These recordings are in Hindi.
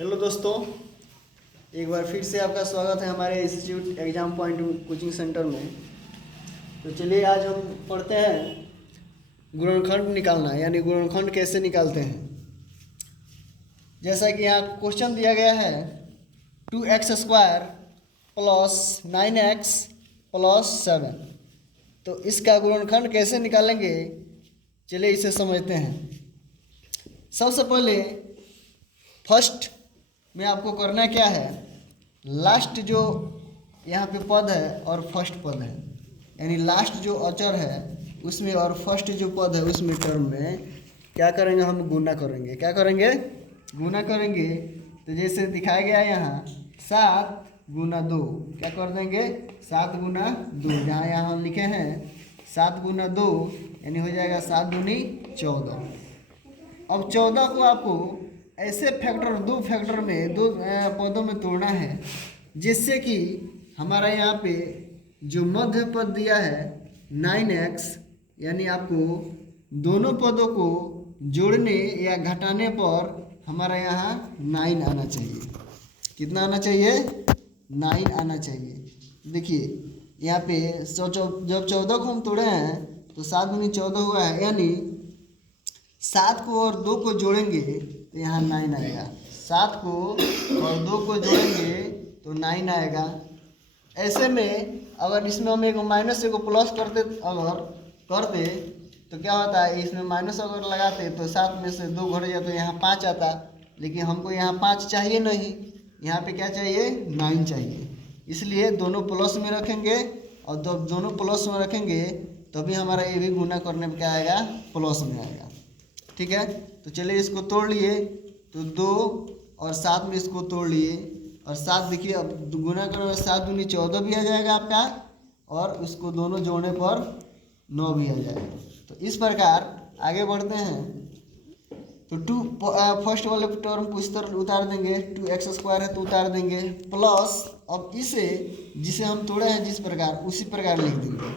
हेलो दोस्तों, एक बार फिर से आपका स्वागत है हमारे institute exam point coaching centre में। तो चलिए आज हम पढ़ते हैं गुणनखंड निकालना, यानी गुणनखंड कैसे निकालते हैं। जैसा कि यहाँ क्वेश्चन दिया गया है 2x² + 9x + 7। तो इसका गुणनखंड कैसे निकालेंगे, चलिए इसे समझते हैं। सबसे पहले फर्स्ट में आपको करना क्या है, लास्ट जो यहाँ पे पद है और फर्स्ट पद है, यानी लास्ट जो अचर है उसमें और फर्स्ट जो पद है उसमें टर्म में क्या करेंगे, हम गुना करेंगे। क्या करेंगे? गुना करेंगे। तो जैसे दिखाया गया है यहाँ 7 × 2, क्या कर देंगे 7 × 2। यहाँ हम लिखे हैं 7 × 2 यानी हो जाएगा 7 दूनी 14। अब 14 को आपको ऐसे फैक्टर, दो फैक्टर में, दो पदों में तोड़ना है जिससे कि हमारा यहाँ पे जो मध्य पद दिया है 9x, यानी आपको दोनों पदों को जोड़ने या घटाने पर हमारा यहाँ 9 आना चाहिए। कितना आना चाहिए? 9 आना चाहिए। देखिए यहाँ पे जब 14 को हम तोड़े हैं तो 7 दूनी 14 हुआ है, यानी 7 को और 2 को जोड़ेंगे तो यहाँ 9 आएगा। 7 को और 2 को जोड़ेंगे तो 9 आएगा। ऐसे में अगर इसमें हम एक माइनस एक प्लस करते, अगर करते तो क्या होता है, इसमें माइनस अगर लगाते तो 7 में से 2 घट जाए तो यहाँ 5 आता, लेकिन हमको यहाँ 5 चाहिए नहीं, यहाँ पे क्या चाहिए 9 चाहिए। इसलिए दोनों प्लस में रखेंगे, और जब दोनों प्लस में रखेंगे तभी हमारा ये भी गुना करने में क्या आएगा, प्लस में आएगा। ठीक है, तो चलिए इसको तोड़ लिए, तो 2 और 7 में इसको तोड़ लिए, और 7 देखिए अब गुना करने 7 दूनी 14 भी आ जाएगा आपका, और उसको दोनों जोड़ने पर 9 भी आ जाएगा। तो इस प्रकार आगे बढ़ते हैं। तो फर्स्ट वाले टर्म को इस तरह उतार देंगे, 2x² है तो उतार देंगे, प्लस अब इसे जिसे हम तोड़े हैं जिस प्रकार उसी प्रकार लिख देंगे।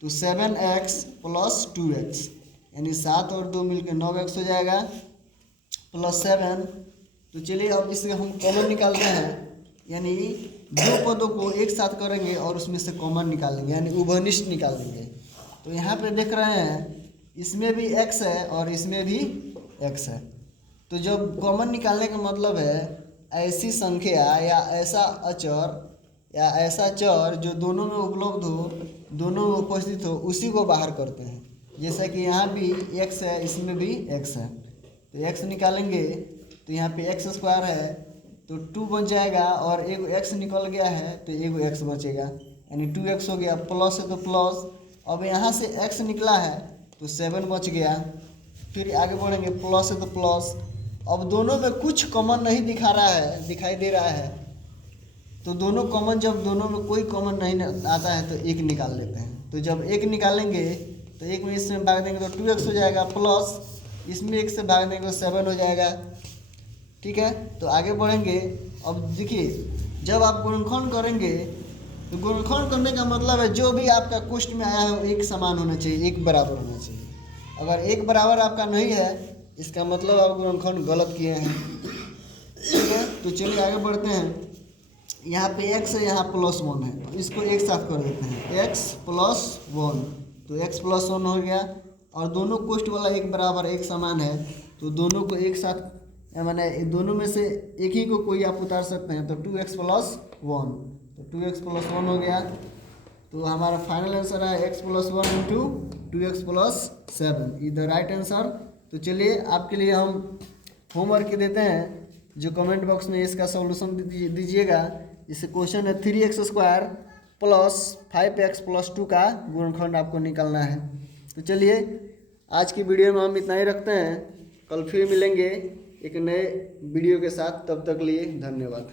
तो 7x + 2x, यानी 7 और 2 मिलकर 9x हो जाएगा, + 7। तो चलिए अब इसे हम कॉमन निकालते हैं, यानी दो पदों को एक साथ करेंगे और उसमें से कॉमन निकालेंगे, यानी उभयनिष्ठ निकालेंगे। तो यहाँ पे देख रहे हैं इसमें भी x है और इसमें भी x है। तो जब कॉमन निकालने का मतलब है ऐसी संख्या या ऐसा अचर या ऐसा चर जो दोनों में उपलब्ध हो, दोनों में उपस्थित हो, उसी को बाहर करते हैं। जैसा कि यहाँ भी x है, इसमें भी x है, तो x निकालेंगे तो यहाँ पे x² है तो 2 बच जाएगा, और एक x निकल गया है तो एक x बचेगा, यानी 2x हो गया। प्लस है तो प्लस, अब यहाँ से x निकला है तो 7 बच गया। फिर आगे बढ़ेंगे, प्लस है तो प्लस। अब दोनों में कुछ कॉमन नहीं दिखाई दे रहा है, तो दोनों कॉमन, जब दोनों में कोई कॉमन नहीं आता है तो एक निकाल लेते हैं। तो जब एक निकालेंगे तो एक में इसमें भाग देंगे तो 2x हो जाएगा, प्लस इसमें 1 से भाग देंगे तो 7 हो जाएगा। ठीक है, तो आगे बढ़ेंगे। अब देखिए जब आप गुणनखंड करेंगे तो गुणनखंड करने का मतलब है जो भी आपका क्वेश्चन में आया है वो एक समान होना चाहिए, एक बराबर होना चाहिए। अगर एक बराबर आपका नहीं है इसका मतलब आप गुणनखंड गलत किए हैं। ठीक है, तो चलिए आगे बढ़ते हैं। यहाँ पे x है, यहाँ +1 है, तो इसको एक साथ कर देते हैं, x + 1। तो x + 1 हो गया, और दोनों कोष्ठ वाला एक बराबर एक समान है, तो दोनों को एक साथ, माने दोनों में से एक ही को कोई आप उतार सकते हैं। तो 2x + 1, तो 2x + 1 हो गया। तो हमारा फाइनल आंसर है x + 1 × 2x + 7 is the right answer. तो चलिए आपके लिए हम होमवर्क देते हैं, जो कमेंट बॉक्स में इसका सॉल्यूशन दीजिएगा। जैसे क्वेश्चन है 3x² + 5x + 2 का गुणनखंड आपको निकालना है। तो चलिए आज की वीडियो में हम इतना ही रखते हैं, कल फिर मिलेंगे एक नए वीडियो के साथ। तब तक लिए धन्यवाद।